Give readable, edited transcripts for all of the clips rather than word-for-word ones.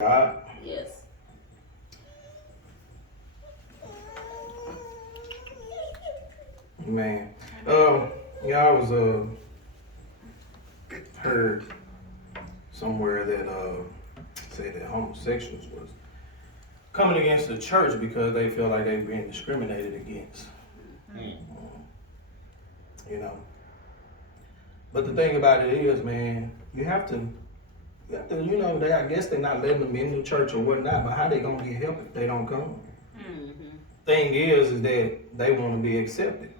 God. Yes. Man. I was heard somewhere that say that homosexuals was coming against the church because they feel like they're being discriminated against. You know. But the thing about it is, man, I guess they're not letting them in the church or whatnot, but how they gonna get help if they don't come? Thing is that they want to be accepted.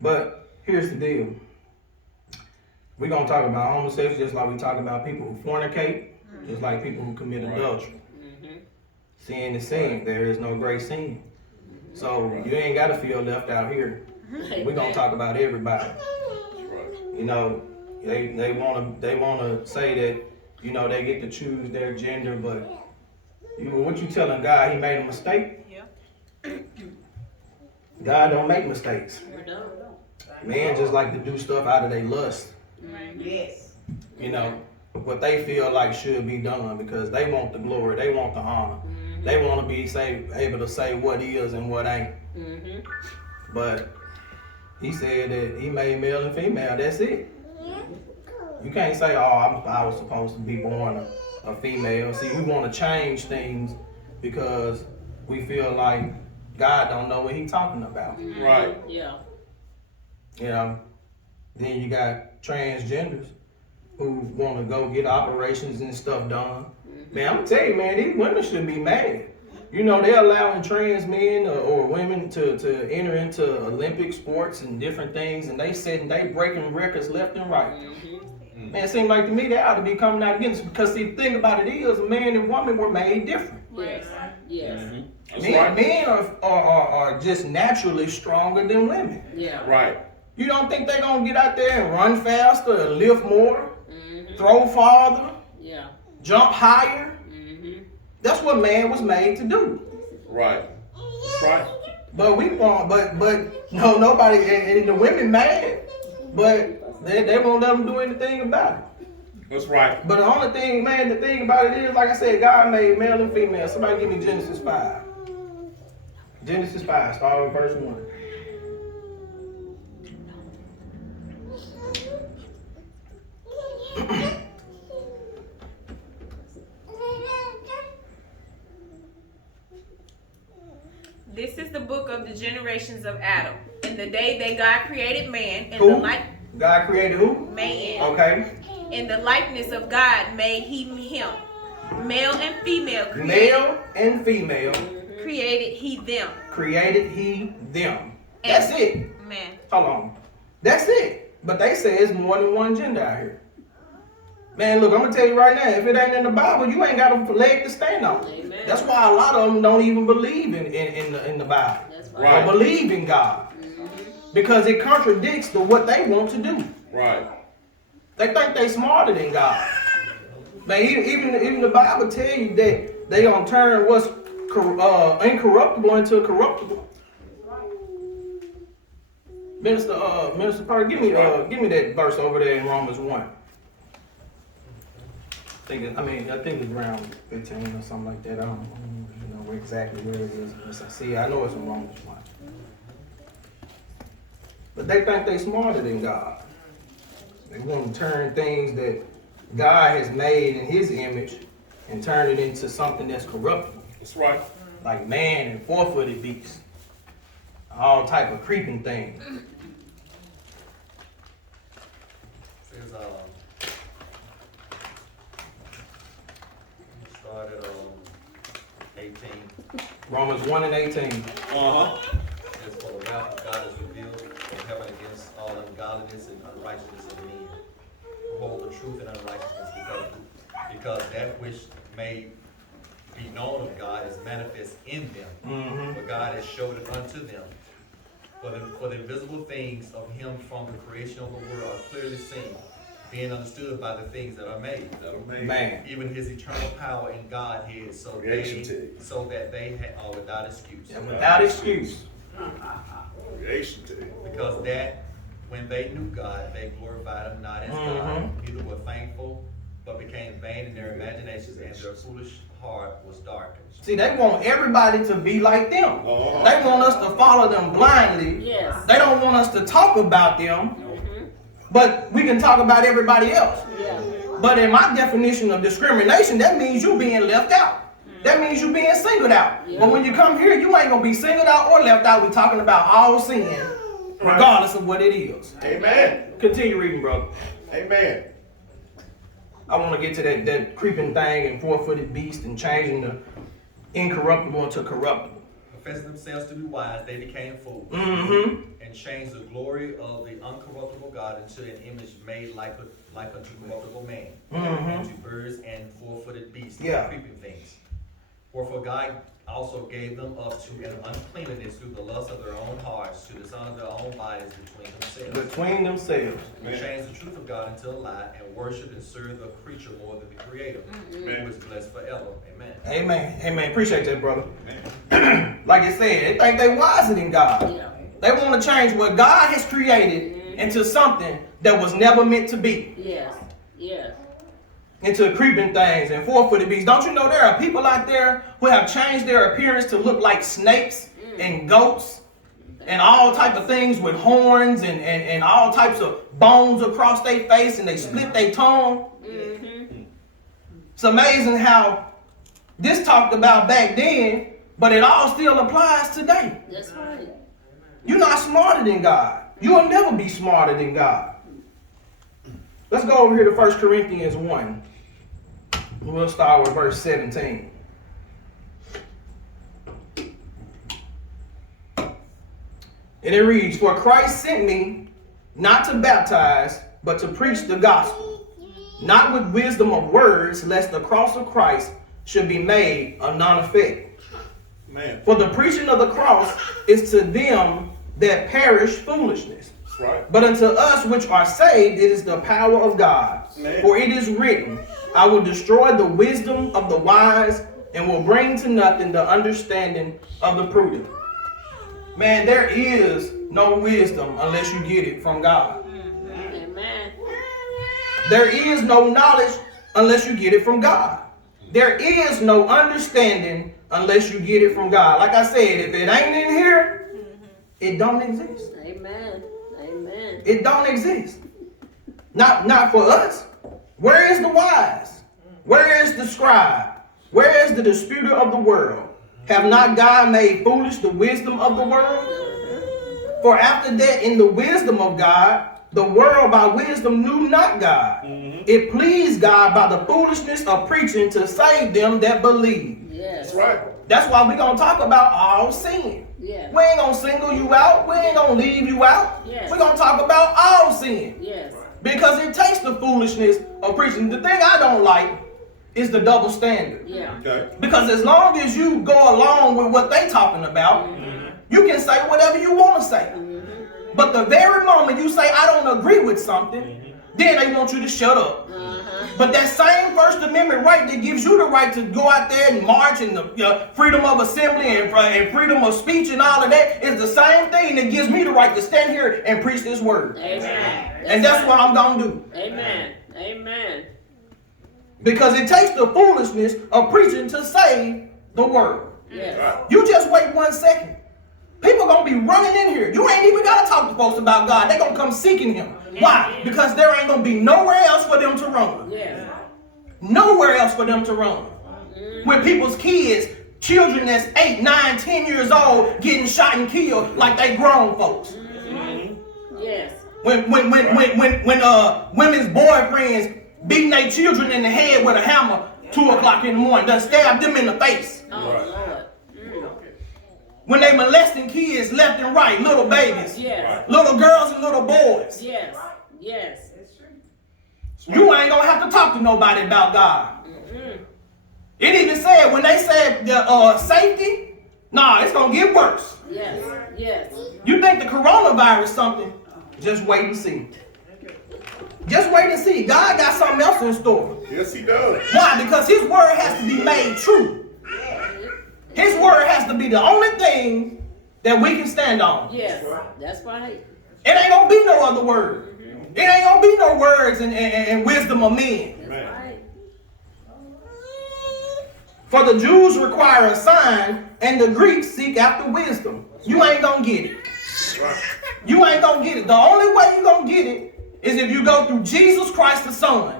But here's the deal. We're gonna talk about homosexuals just like we talk about people who fornicate, just like people who commit adultery. Sin is sin. There is no great sin. So you ain't gotta feel left out here. We're gonna talk about everybody. You know, they wanna say that, they get to choose their gender, but what you telling God he made a mistake? Yeah. God don't make mistakes. We don't. Men just like to do stuff out of their lust. Yes. What they feel like should be done because they want the glory, they want the honor. They want to be able to say what is and what ain't. But he said that he made male and female, that's it. You can't say, I was supposed to be born a female. See, we want to change things because we feel like God don't know what he's talking about. Right. Yeah. Then you got transgenders who want to go get operations and stuff done. Man, I'm gonna tell you, man, these women should be mad. They're allowing trans men or women to enter into Olympic sports and different things, and they breaking records left and right. Man, it seems like to me they ought to be coming out against it because see, the thing about it is, man and woman were made different. Yes. Yes. Men are just naturally stronger than women. Yeah. Right. You don't think they're gonna get out there and run faster and lift more, throw farther, jump higher? That's what man was made to do. Right. That's right. But nobody, and the women mad, but they won't let them do anything about it. That's right. But the only thing, man, the thing about it is, like I said, God made male and female. Somebody give me Genesis 5. Genesis 5, start with verse 1. This is the book of the generations of Adam. In the day that God created man, in Who? the like God created who? man. Okay. In the likeness of God made he him. Male and female Male and female created he them. created he them. That's it. Man. Hold on. That's it. But they say it's more than one gender out here. Man, look, I'm going to tell you right now, if it ain't in the Bible, you ain't got a leg to stand on. Amen. That's why a lot of them don't even believe in the Bible. That's right. Or believe in God. Because it contradicts to what they want to do. Right. They think they smarter than God. Man, even the Bible tell you that they gonna turn what's incorruptible into corruptible. Minister Parker, give me that verse over there in Romans 1. I think it's around 15 or something like that. I don't know exactly where it is. Unless I see, I know it's in Romans 1. But they think they smarter than God. They want to turn things that God has made in his image and turn it into something that's corruptible. That's right. Like man and four-footed beasts. All type of creeping things. Says, start at 18. Romans 1 and 18. Uh-huh. Says, for the wrath of God is revealed from heaven against all ungodliness and unrighteousness of men, who hold the truth and unrighteousness, because that which may be known of God is manifest in them, for God has showed it unto them. For the invisible things of him from the creation of the world are clearly seen, being understood by the things that are made. Man. Even his eternal power in Godhead, so that they are without excuse. Yeah, without excuse. Creation to you. Because that when they knew God, they glorified him not as God, neither were thankful, but became vain in their imaginations, and their foolish heart was darkened. See, they want everybody to be like them. Uh-huh. They want us to follow them blindly. Yes. They don't want us to talk about them, Mm-hmm. but we can talk about everybody else. Yeah. But in my definition of discrimination, that means you being left out. That means you being singled out. Yeah. But when you come here, you ain't gonna be singled out or left out. We're talking about all sin, regardless of what it is. Amen. Continue reading, brother. Amen. I want to get to that creeping thing and four-footed beast and changing the incorruptible into corruptible. Professing themselves to be wise, they became fools, Mm-hmm. and changed the glory of the uncorruptible God into an image made like unto corruptible man, Mm-hmm. and to birds and four-footed beasts, Yeah. and creeping things. Wherefore God also gave them up to an uncleanness through the lust of their own hearts, to dishonor their own bodies between themselves. Between themselves. Who changed the truth of God into a lie, and worship and serve the creature more than the Creator, who is blessed forever. Amen. Amen. Amen. Appreciate that, brother. Amen. Like I said, they think they wiser than God. Yeah. They want to change what God has created into something that was never meant to be. Yes. Yes. Into creeping things and four-footed beasts. Don't you know there are people out there who have changed their appearance to look like snakes and goats and all type of things with horns and all types of bones across their face, and they split their tongue. Mm-hmm. It's amazing how this talked about back then, but it all still applies today. That's right. You're not smarter than God. You'll never be smarter than God. Let's go over here to 1 Corinthians 1. We'll start with verse 17. And it reads, "For Christ sent me not to baptize, but to preach the gospel, not with wisdom of words, lest the cross of Christ should be made of none effect. Man. For the preaching of the cross is to them that perish foolishness. That's right. But unto us which are saved, it is the power of God. Amen. For it is written, I will destroy the wisdom of the wise and will bring to nothing the understanding of the prudent." Man, there is no wisdom unless you get it from God. Amen. There is no knowledge unless you get it from God. There is no understanding unless you get it from God. Like I said, if it ain't in here, it don't exist. Amen. Amen. It don't exist. Not for us. Where is the wise? Where is the scribe? Where is the disputer of the world? Have not God made foolish the wisdom of the world? For after that, in the wisdom of God, the world by wisdom knew not God. It pleased God by the foolishness of preaching to save them that believe. Yes. That's right. That's why we're going to talk about all sin. Yeah. We ain't going to single you out. We ain't going to leave you out. Yes. We're going to talk about all sin. Yes. Because it takes the foolishness of preaching. The thing I don't like is the double standard. Yeah. Okay. Because as long as you go along with what they talking about, you can say whatever you want to say. But the very moment you say, I don't agree with something, then they want you to shut up. But that same First Amendment right that gives you the right to go out there and march and the freedom of assembly and freedom of speech and all of that is the same thing that gives me the right to stand here and preach this word. Amen. And that's what I'm going to do. Amen. Amen. Because it takes the foolishness of preaching to save the world. Yes. You just wait 1 second. People gonna be running in here. You ain't even gotta talk to folks about God. They gonna come seeking him. Why? Because there ain't gonna be nowhere else for them to run. Yes. Nowhere else for them to run. When people's kids, children that's 8, 9, 10 years old, getting shot and killed like they grown folks. Yes. When women's boyfriends beating their children in the head with a hammer 2 o'clock in the morning, done stabbed them in the face. Oh, Right. Lord. When they molesting kids left and right, little babies, Yes. little girls and little boys. Yes. Yes. You ain't gonna have to talk to nobody about God. It even said, when they said the safety, nah, it's gonna get worse. Yes. Yes. You think the coronavirus something? Just wait and see. Just wait and see. God got something else in store. Yes, he does. Why? Because his word has to be made true. His word has to be the only thing that we can stand on. Yes. That's right. It ain't gonna be no other word. It ain't gonna be no words and wisdom of men. That's right. For the Jews require a sign, and the Greeks seek after wisdom. You ain't gonna get it. You ain't gonna get it. The only way you gonna get it is if you go through Jesus Christ the Son.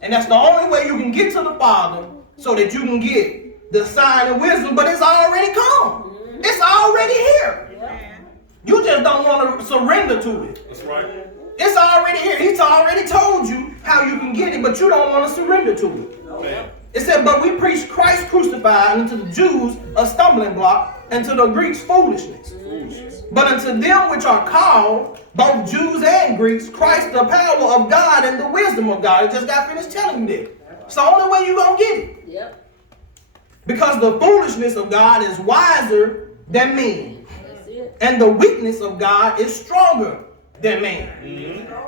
And that's the only way you can get to the Father, so that you can get the sign of wisdom. But it's already come. It's already here. You just don't want to surrender to it. That's right. It's already here. He's already told you how you can get it, but you don't want to surrender to it. Man. It said, but we preach Christ crucified, and to the Jews a stumbling block, and to the Greeks foolishness. But unto them which are called, both Jews and Greeks, Christ the power of God and the wisdom of God. I just got finished telling you that. It's the only way you're going to get it. Yep. Because the foolishness of God is wiser than men. That's it. And the weakness of God is stronger than man.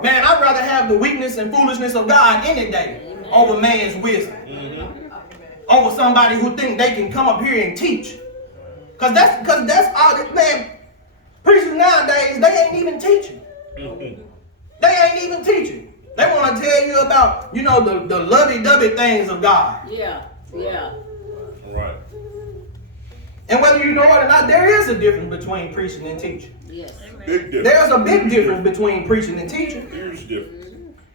Man, I'd rather have the weakness and foolishness of God any day over man's wisdom. Over somebody who think they can come up here and teach. Cause that's all that, man. Preachers nowadays, they ain't even teaching. They ain't even teaching. They want to tell you about, the lovey-dovey things of God. Yeah. Yeah. Right. And whether you know it or not, there is a difference between preaching and teaching. Yes. Big difference. There's a big difference between preaching and teaching. Huge difference.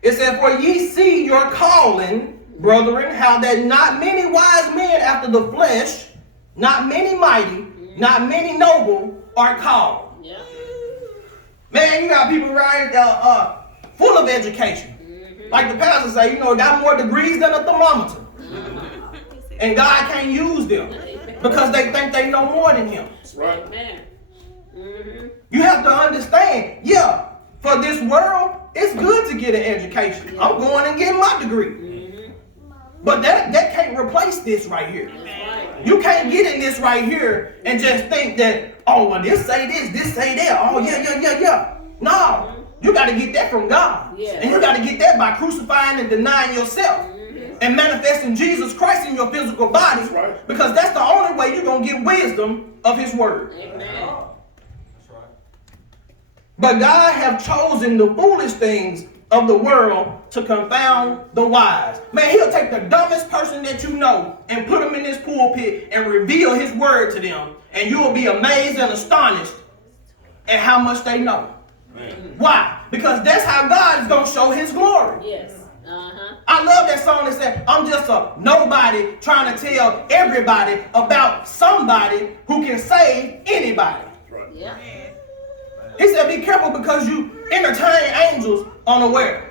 It said, for ye see your calling, brethren, how that not many wise men after the flesh, not many mighty, not many noble are called. Yeah. Man, you got people right full of education. Like the pastor say, got more degrees than a thermometer. And God can't use them because they think they know more than him. That's right. Amen. You have to understand, for this world, it's good to get an education. I'm going and getting my degree. But that can't replace this right here. That's right. You can't get in this right here and just think that, oh, well, this say that. Oh, yeah. No, you got to get that from God. Yeah. And you got to get that by crucifying and denying yourself and manifesting Jesus Christ in your physical body. That's right. Because that's the only way you're going to get wisdom of his word. Amen. That's right. But God have chosen the foolish things of the world to confound the wise. Man, he'll take the dumbest person that you know and put them in this pulpit and reveal his word to them. And you will be amazed and astonished at how much they know. Man. Why? Because that's how God is going to show his glory. Yes. Uh-huh. I love that song that said, I'm just a nobody trying to tell everybody about somebody who can save anybody. That's right. Yeah. He said, be careful because you entertain angels unaware.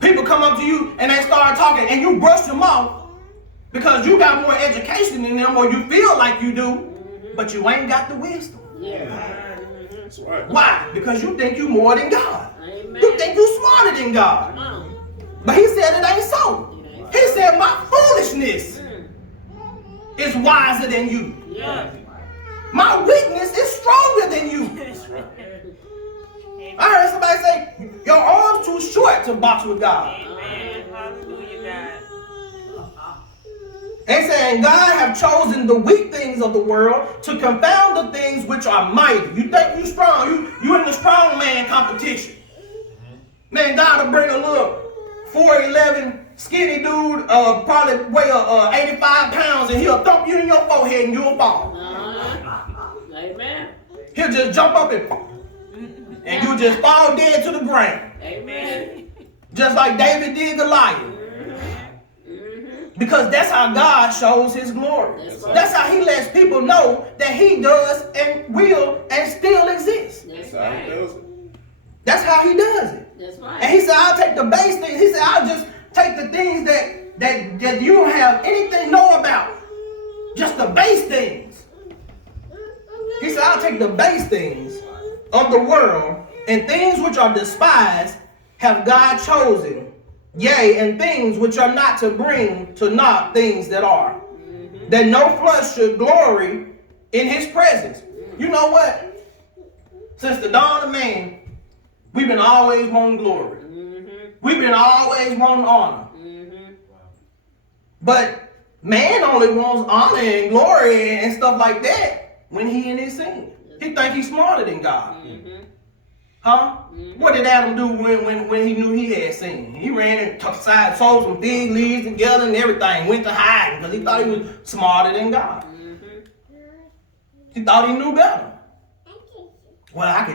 People come up to you and they start talking and you brush them off because you got more education than them or you feel like you do, but you ain't got the wisdom. Yeah. That's right. Why? Because you think you more than God. Amen. You think you smarter than God. Come on. But he said it ain't so. He said my foolishness is wiser than you. Yeah. My weakness is stronger than you. I heard somebody say, your arm's too short to box with God. Amen. Hallelujah, God. And saying, God have chosen the weak things of the world to confound the things which are mighty. You think you strong. You in the strong man competition. Man, God will bring a little 4'11" skinny dude, probably weigh 85 pounds, and he'll thump you in your forehead and you'll fall. Amen. He'll just jump up and you just fall dead to the ground. Amen. Just like David did Goliath. Because that's how God shows his glory. That's right. That's how he lets people know that he does and will and still exists. That's That's how he right. does it. That's how he does it. That's And right. he said, I'll take the base things. He said, I'll just take the things that you don't have anything to know about. Just the base things. He said, I'll take the base things of the world and things which are despised have God chosen. Yea, and things which are not to bring to naught things that are. That no flesh should glory in his presence. You know what? Since the dawn of man, we've been always wanting glory. We've been always wanting honor. But man only wants honor and glory and stuff like that when he in his sin. He think he's smarter than God. Huh? What did Adam do when he knew he had sinned? He ran and took aside, sewed some fig leaves together and everything, went to hiding because he thought he was smarter than God. He thought he knew better. Well, I could